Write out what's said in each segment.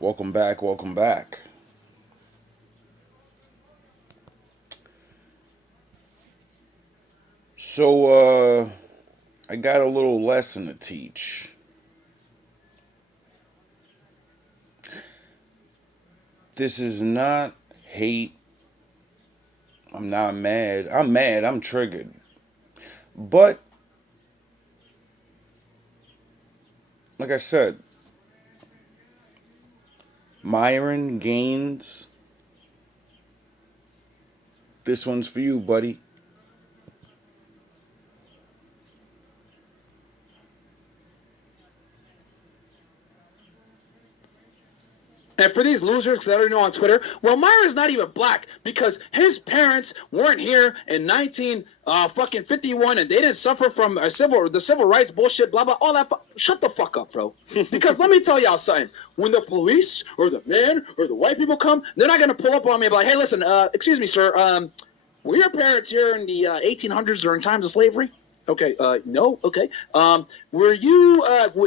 Welcome back, welcome back. So, I got a little lesson to teach. This is not hate. I'm not mad. I'm mad, I'm triggered. But, like I said, Myron Gaines, this one's for you, buddy. And for these losers, because I already know on Twitter, well, Myron's not even black because his parents weren't here in 1951, and they didn't suffer from the civil rights bullshit, blah blah, all that. Shut the fuck up, bro. Because let me tell y'all something. When the police or the men or the white people come, they're not gonna pull up on me and be like, "Hey, listen, excuse me, sir, were your parents here in the 1800s during times of slavery?" Okay, no, okay. Were you,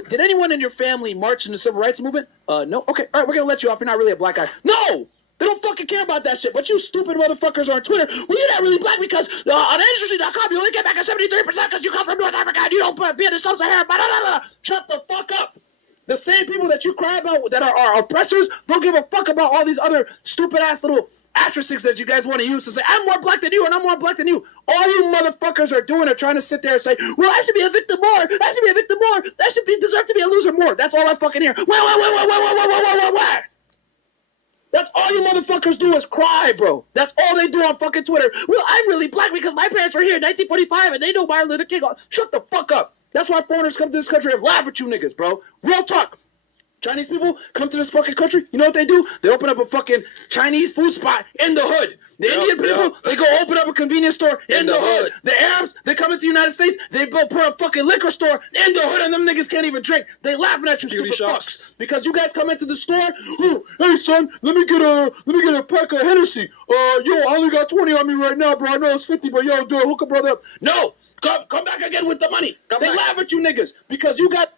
did anyone in your family march in the civil rights movement? No, okay, all right, we're gonna let you off. You're not really a black guy. No! They don't fucking care about that shit, but you stupid motherfuckers on Twitter, well, you're not really black because on Ancestry.com you only get back at 73% because you come from North Africa and you don't be in the sub-Saharan, blah, blah, blah, blah. Shut the fuck up! The same people that you cry about that are oppressors don't give a fuck about all these other stupid ass little asterisks that you guys want to use to say, I'm more black than you and I'm more black than you. All you motherfuckers are doing are trying to sit there and say, well, I should be a victim more. I should be a victim more. I should be deserve to be a loser more. That's all I fucking hear. Wah. That's all you motherfuckers do is cry, bro. That's all they do on fucking Twitter. Well, I'm really black because my parents were here in 1945 and they know Martin Luther King. Shut the fuck up. That's why foreigners come to this country and laugh at you niggas, bro. Real talk. Chinese people come to this fucking country. You know what they do? They open up a fucking Chinese food spot in the hood. The Indian people, they go open up a convenience store in the hood. The Arabs, they come into the United States, they put a fucking liquor store in the hood, and them niggas can't even drink. They laughing at you, stupid fucks. Because you guys come into the store, oh, hey son, let me get a pack of Hennessy. Yo, I only got 20 on me right now, bro. I know it's 50, but yo, do it, hook a brother up. No, come back again with the money. They laugh at you niggas because you got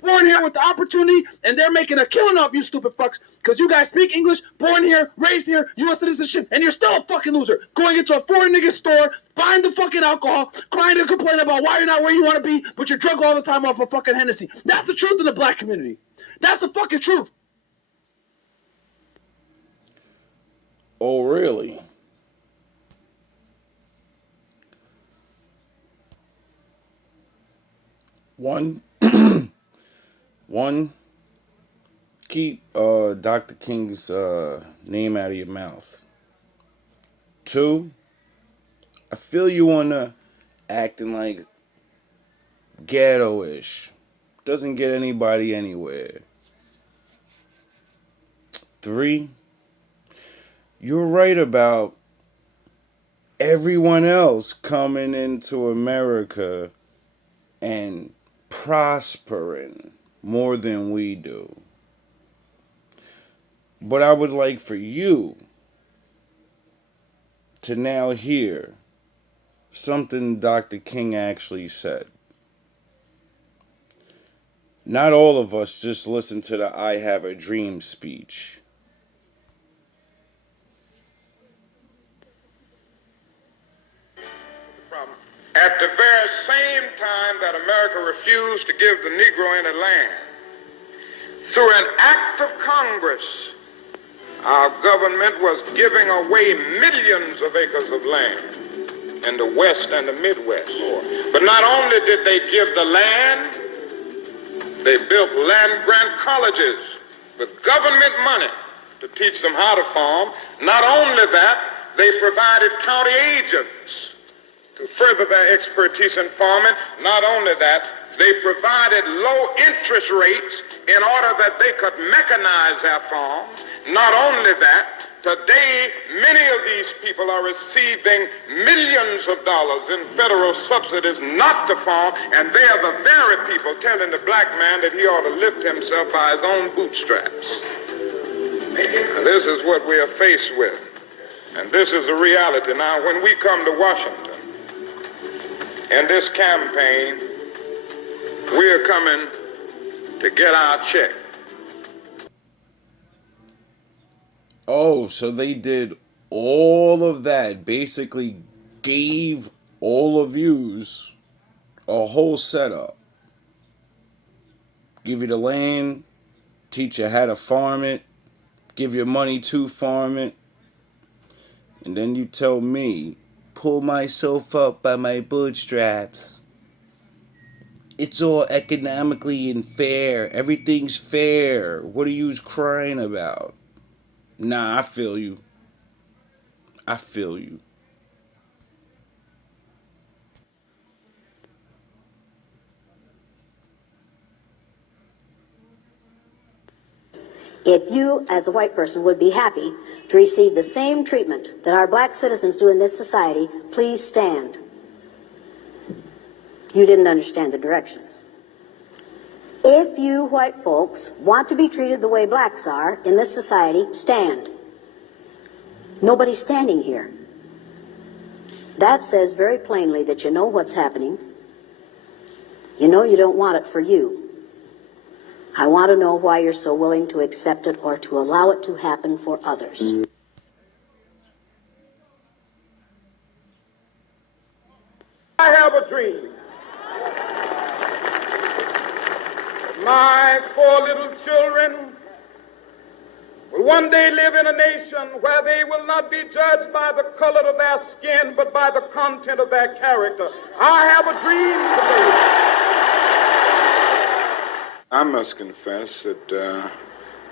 born here with the opportunity, and they're making a killing off you stupid fucks because you guys speak English, born here, raised here, U.S. citizenship, and you're still a fucking loser. Going into a foreign nigga store, buying the fucking alcohol, crying and complaining about why you're not where you want to be, but you're drunk all the time off of fucking Hennessy. That's the truth in the black community. That's the fucking truth. Oh, really? One, keep Dr. King's name out of your mouth. Two, I feel you wanna acting like ghetto-ish. Doesn't get anybody anywhere. Three, you're right about everyone else coming into America and prospering more than we do. But I would like for you to now hear something Dr. King actually said. Not all of us just listen to the I Have a Dream speech. At the very same time that America refused to give the Negro any land, through an act of Congress, our government was giving away millions of acres of land in the West and the Midwest. But not only did they give the land, they built land-grant colleges with government money to teach them how to farm. Not only that, they provided county agents to further their expertise in farming. Not only that, they provided low interest rates in order that they could mechanize their farms. Not only that, today many of these people are receiving millions of dollars in federal subsidies not to farm, and they are the very people telling the black man that he ought to lift himself by his own bootstraps. And this is what we are faced with, and this is the reality. Now, when we come to Washington, in this campaign, we are coming to get our check. Oh, so they did all of that, basically gave all of yous a whole setup. Give you the land, teach you how to farm it, give you money to farm it, and then you tell me, pull myself up by my bootstraps. It's all economically and fair. Everything's fair. What are yous crying about? Nah, I feel you. I feel you. If you, as a white person, would be happy to receive the same treatment that our black citizens do in this society, please stand. You didn't understand the directions. If you white folks want to be treated the way blacks are in this society, stand. Nobody's standing here. That says very plainly that you know what's happening. You know you don't want it for you. I want to know why you're so willing to accept it or to allow it to happen for others. I have a dream. My 4 little children will one day live in a nation where they will not be judged by the color of their skin, but by the content of their character. I have a dream today. I must confess that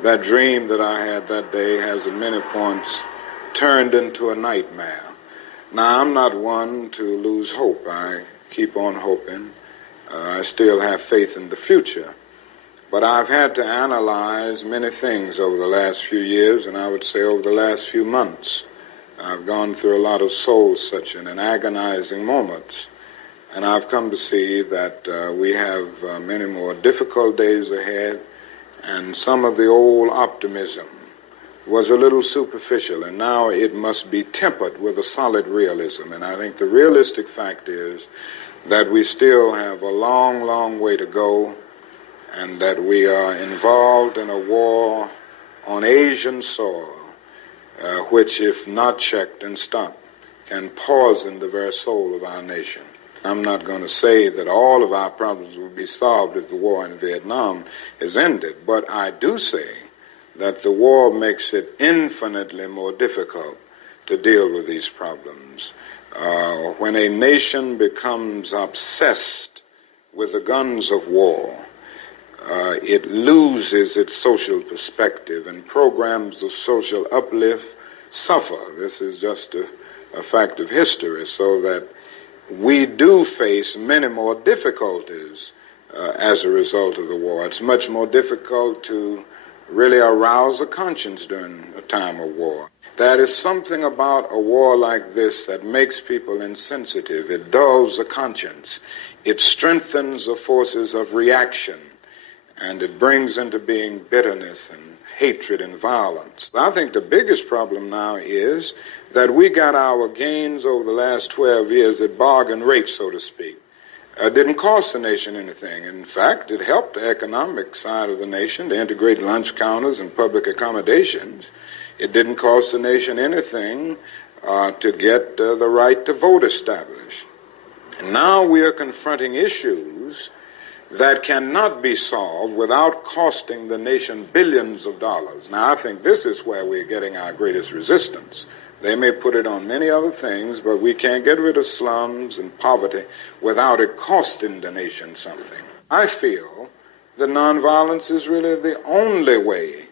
that dream that I had that day has at many points turned into a nightmare. Now, I'm not one to lose hope. I keep on hoping. I still have faith in the future. But I've had to analyze many things over the last few years, and I would say over the last few months. I've gone through a lot of soul-searching and agonizing moments. And I've come to see that we have many more difficult days ahead, and some of the old optimism was a little superficial, and now it must be tempered with a solid realism. And I think the realistic fact is that we still have a long, long way to go, and that we are involved in a war on Asian soil, which, if not checked and stopped, can poison the very soul of our nation. I'm not going to say that all of our problems will be solved if the war in Vietnam is ended, but I do say that the war makes it infinitely more difficult to deal with these problems. When a nation becomes obsessed with the guns of war, it loses its social perspective, and programs of social uplift suffer. This is just a fact of history, so that we do face many more difficulties as a result of the war. It's much more difficult to really arouse a conscience during a time of war. There is something about a war like this that makes people insensitive. It dulls the conscience. It strengthens the forces of reaction, and it brings into being bitterness and hatred and violence. I think the biggest problem now is that we got our gains over the last 12 years at bargain rate, so to speak. It didn't cost the nation anything. In fact, it helped the economic side of the nation to integrate lunch counters and public accommodations. It didn't cost the nation anything to get the right to vote established. And now we are confronting issues that cannot be solved without costing the nation billions of dollars. Now, I think this is where we're getting our greatest resistance. They may put it on many other things, but we can't get rid of slums and poverty without it costing the nation something. I feel that nonviolence is really the only way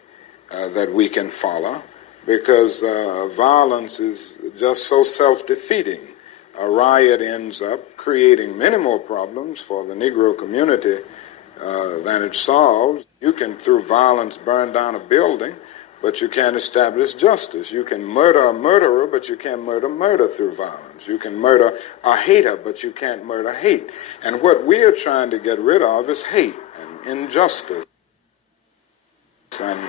that we can follow, because violence is just so self-defeating. A riot ends up creating many more problems for the Negro community than it solves. You can, through violence, burn down a building, but you can't establish justice. You can murder a murderer, but you can't murder through violence. You can murder a hater, but you can't murder hate. And what we are trying to get rid of is hate and injustice and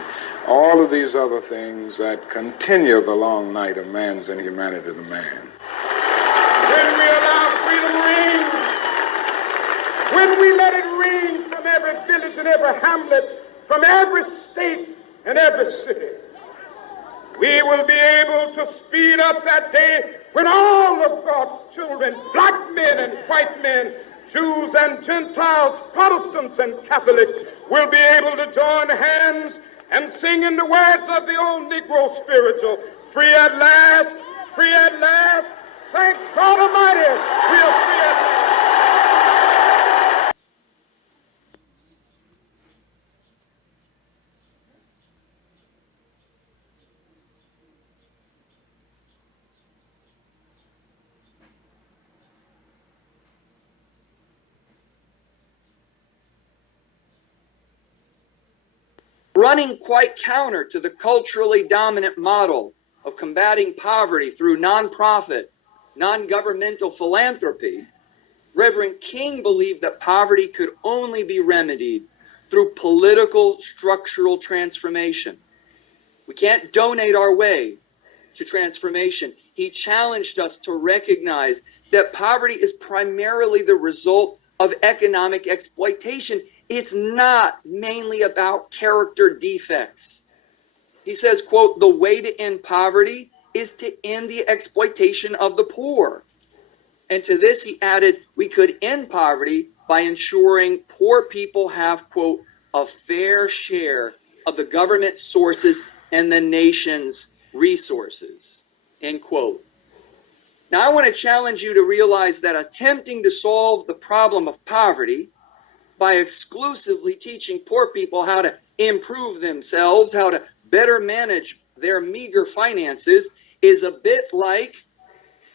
all of these other things that continue the long night of man's inhumanity to man. When we allow freedom ring, when we let it ring from every village and and every hamlet, from every state and every city. We will be able to speed up that day when all of God's children, black men and white men, Jews and Gentiles, Protestants and Catholics, will be able to join hands and sing in the words of the old Negro spiritual, free at last, free at last, thank God Almighty, we are free at last. Running quite counter to the culturally dominant model of combating poverty through nonprofit, non-governmental philanthropy, Reverend King believed that poverty could only be remedied through political structural transformation. We can't donate our way to transformation. He challenged us to recognize that poverty is primarily the result of economic exploitation. It's not mainly about character defects. He says, quote, the way to end poverty is to end the exploitation of the poor. And to this, he added, we could end poverty by ensuring poor people have, quote, a fair share of the government sources and the nation's resources, end quote. Now, I want to challenge you to realize that attempting to solve the problem of poverty by exclusively teaching poor people how to improve themselves, how to better manage their meager finances, is a bit like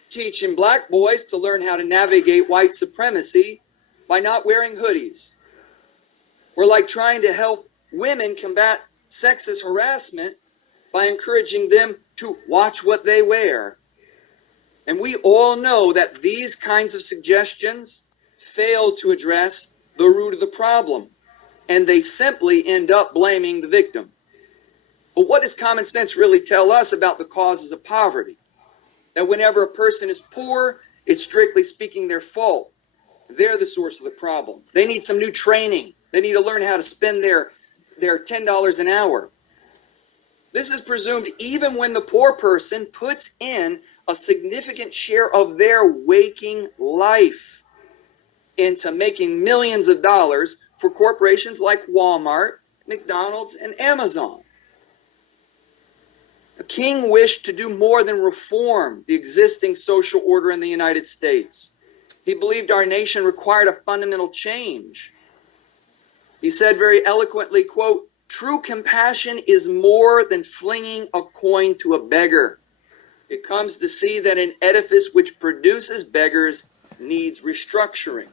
teaching black boys to learn how to navigate white supremacy by not wearing hoodies. Or like trying to help women combat sexist harassment by encouraging them to watch what they wear. And we all know that these kinds of suggestions fail to address the root of the problem, and they simply end up blaming the victim. But what does common sense really tell us about the causes of poverty? That whenever a person is poor, it's strictly speaking their fault. They're the source of the problem. They need some new training. They need to learn how to spend their $10 an hour. This is presumed even when the poor person puts in a significant share of their waking life into making millions of dollars for corporations like Walmart, McDonald's, and Amazon. King wished to do more than reform the existing social order in the United States. He believed our nation required a fundamental change. He said very eloquently, quote, true compassion is more than flinging a coin to a beggar. It comes to see that an edifice which produces beggars needs restructuring.